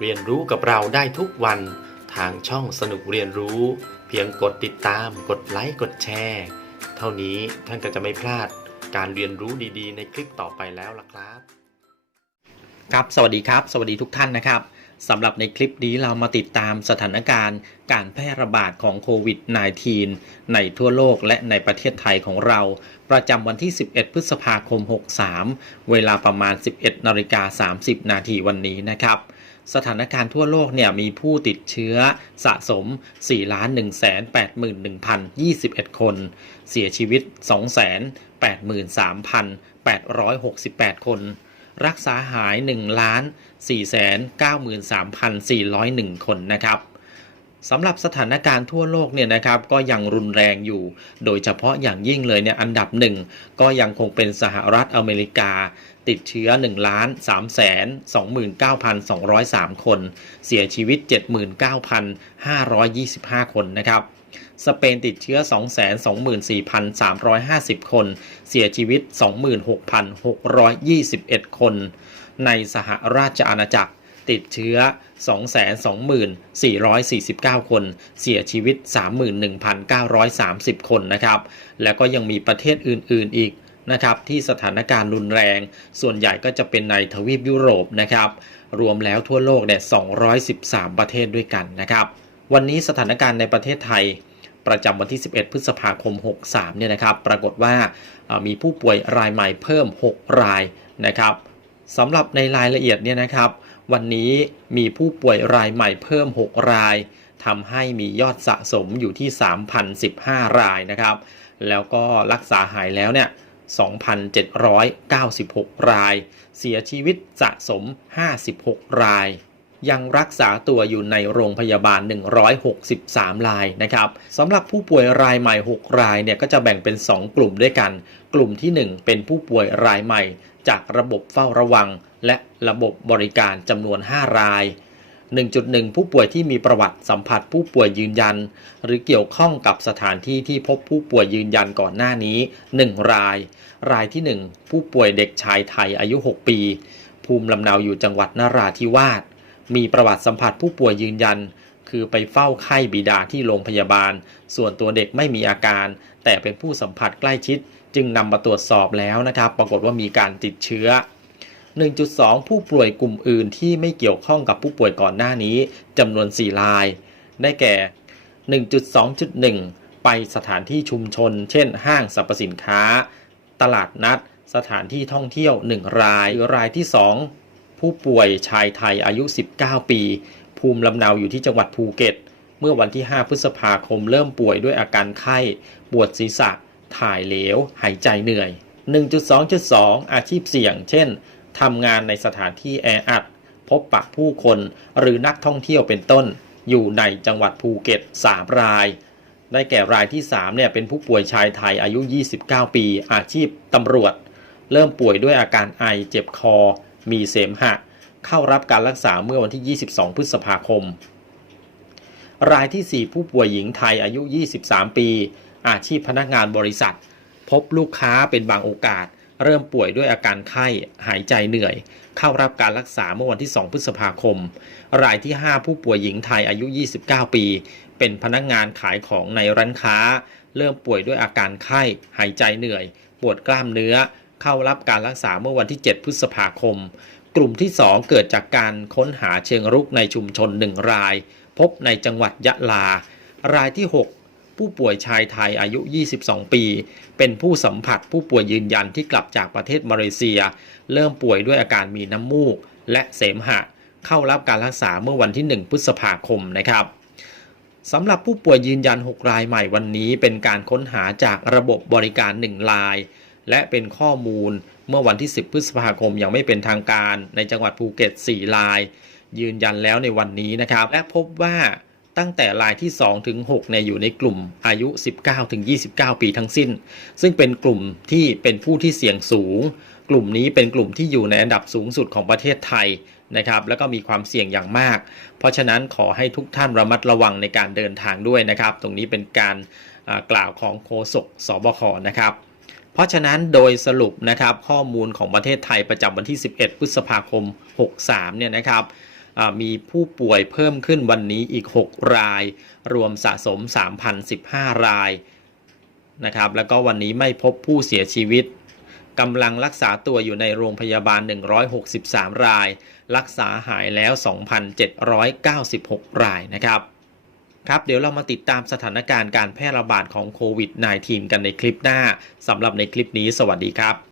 เรียนรู้กับเราได้ทุกวันทางช่องสนุกเรียนรู้ เพียงกดติดตาม กดไลค์กดแชร์ เท่านี้ท่านก็จะไม่พลาดการเรียนรู้ดีๆ ในคลิปต่อไปแล้วล่ะครับ ครับสวัสดีครับ สวัสดีทุกท่านนะครับสำหรับในคลิปนี้เรามาติดตามสถานการณ์การแพร่ระบาดของโควิด -19 ในทั่วโลกและในประเทศไทยของเรา ประจำวันที่ 11 พฤษภาคม 63 เวลาประมาณ 11นาฬิกา30 นาทีวันนี้นะครับ สถานการณ์ทั่วโลกเนี่ยมีผู้ติดเชื้อสะสม 4,181,021 คน เสียชีวิต 283,868 คน รักษาหาย 1,493,401 คนนะครับสำหรับสถานการณ์ทั่วโลกเนี่ยนะครับก็ยังรุนแรงอยู่ โดยเฉพาะอย่างยิ่งเลยเนี่ยอันดับหนึ่งก็ยังคงเป็นสหรัฐอเมริกา ติดเชื้อ 1,329,203 คน เสียชีวิต 79,525 คนนะครับ สเปนติดเชื้อ 224,350 คน เสียชีวิต 26,621 คน ในสหราชอาณาจักรติดเชื้อ 224,449 คน เสียชีวิต 31,930 คนนะครับ แล้วก็ยังมีประเทศอื่น ๆ อีก นะครับที่สถานการณ์รุนแรง ส่วนใหญ่ก็จะเป็นในทวีปยุโรปนะครับรวมแล้วทั่วโลกเนี่ย213 ประเทศด้วยกันนะครับวันนี้สถานการณ์ในประเทศไทยประจำวันที่ 11 พฤษภาคม 63 เนี่ยนะครับ ปรากฏว่ามีผู้ป่วยรายใหม่เพิ่ม 6 รายนะครับสำหรับในรายละเอียดเนี่ยนะครับ วันนี้มีผู้ป่วยรายใหม่เพิ่ม 6 รายทำให้มียอดสะสมอยู่ที่ 3,015 รายนะครับ แล้วก็รักษาหายแล้วเนี่ย 2,796 ราย เสียชีวิตสะสม 56 ราย ยังรักษาตัวอยู่ในโรงพยาบาล 163 รายนะครับสำหรับผู้ป่วยรายใหม่ 6 รายเนี่ยก็จะแบ่งเป็น 2 กลุ่มด้วยกัน กลุ่มที่ 1 เป็นผู้ป่วยรายใหม่ จากระบบเฝ้าระวัง และระบบบริการจำนวน 5 ราย 1.1 ผู้ป่วยที่มีประวัติสัมผัสผู้ป่วยยืนยัน หรือเกี่ยวข้องกับสถานที่ที่พบผู้ป่วยยืนยันก่อนหน้านี้ 1 ราย รายที่ 1 ผู้ป่วยเด็กชายไทยอายุ 6 ปี ภูมิลำเนาอยู่จังหวัดนราธิวาสมีประวัติสัมผัสผู้ป่วยยืนยัน คือไปเฝ้าไข้บิดาที่โรงพยาบาล ส่วนตัวเด็กไม่มีอาการ แต่เป็นผู้สัมผัสใกล้ชิด จึงนำมาตรวจสอบแล้วนะครับ ปรากฏว่ามีการติดเชื้อ 1.2 ผู้ป่วยกลุ่มอื่นที่ไม่เกี่ยวข้องกับผู้ป่วยก่อนหน้านี้จำนวน 4 ราย ได้แก่ 1.2.1 ไปสถานที่ชุมชน เช่น ห้างสรรพสินค้า ตลาดนัด สถานที่ท่องเที่ยว 1 ราย รายที่ 2 ผู้ป่วยชายไทยอายุ 19 ปี ภูมิลำเนาอยู่ที่จังหวัดภูเก็ต เมื่อวันที่ 5 พฤษภาคมเริ่มป่วยด้วยอาการไข้ ปวดศีรษะ ถ่ายเหลว หายใจเหนื่อย1.2.2 อาชีพเสี่ยง เช่น ทำงานในสถานที่แออัด พบปะผู้คนหรือนักท่องเที่ยวเป็นต้น อยู่ในจังหวัดภูเก็ต 3 ราย ได้แก่รายที่3เนี่ยเป็นผู้ป่วยชายไทยอายุ 29 ปี อาชีพตำรวจ เริ่มป่วยด้วยอาการไอเจ็บคอ มีเสมหะ เข้ารับการรักษาเมื่อวันที่ 22 พฤษภาคม รายที่ 4 ผู้ป่วยหญิงไทยอายุ 23 ปี อาชีพพนักงานบริษัท พบลูกค้าเป็นบางโอกาส เริ่มป่วยด้วยอาการไข้ หายใจเหนื่อย เข้ารับการรักษาเมื่อวันที่ 2 พฤษภาคม รายที่ 5 ผู้ป่วยหญิงไทยอายุ 29 ปี เป็นพนักงานขายของในร้านค้า เริ่มป่วยด้วยอาการไข้ หายใจเหนื่อย ปวดกล้ามเนื้อ เข้ารับการรักษาเมื่อวันที่ 7 พฤษภาคม กลุ่มที่ 2 เกิดจากการค้นหาเชิงรุกในชุมชน 1 ราย พบในจังหวัดยะลา รายที่ 6 ผู้ป่วยชายไทยอายุ 22 ปี เป็นผู้สัมผัสผู้ป่วยยืนยันที่กลับจากประเทศมาเลเซีย เริ่มป่วยด้วยอาการมีน้ำมูก และเสมหะ เข้ารับการรักษาเมื่อวันที่ 1 พฤษภาคมนะครับสำหรับผู้ป่วยยืนยัน 6 รายใหม่วันนี้ เป็นการค้นหาจากระบบบริการ 1 ราย และเป็นข้อมูลเมื่อวันที่ 10 พฤษภาคมยังไม่เป็นทางการ ในจังหวัดภูเก็ต 4 ราย ยืนยันแล้วในวันนี้นะครับ และพบว่า ตั้งแต่รายที่ 2 ถึง6เนี่ยอยู่ในกลุ่มอายุ 19 ถึง 29 ปีทั้งสิ้น ซึ่งเป็นกลุ่มที่เป็นผู้ที่เสี่ยงสูง กลุ่มนี้เป็นกลุ่มที่อยู่ในอันดับสูงสุดของประเทศไทยนะครับ แล้วก็มีความเสี่ยงอย่างมาก เพราะฉะนั้นขอให้ทุกท่านระมัดระวังในการเดินทางด้วยนะครับ ตรงนี้เป็นการกล่าวของโฆษกสบคนะครับ เพราะฉะนั้นโดยสรุปนะครับข้อมูลของประเทศไทยประจำวันที่ 11 พฤษภาคม 63 เนี่ยนะครับ มีผู้ป่วยเพิ่มขึ้นวันนี้อีก 6 ราย รวมสะสม 3,015 รายนะครับแล้วก็วันนี้ไม่พบผู้เสียชีวิตกำลังรักษาตัวอยู่ในโรงพยาบาล 163 ราย รักษาหายแล้ว 2,796 รายนะครับครับเดี๋ยวเรามาติดตามสถานการณ์การแพร่ระบาดของโควิด -19 กันในคลิปหน้าสำหรับในคลิปนี้สวัสดีครับ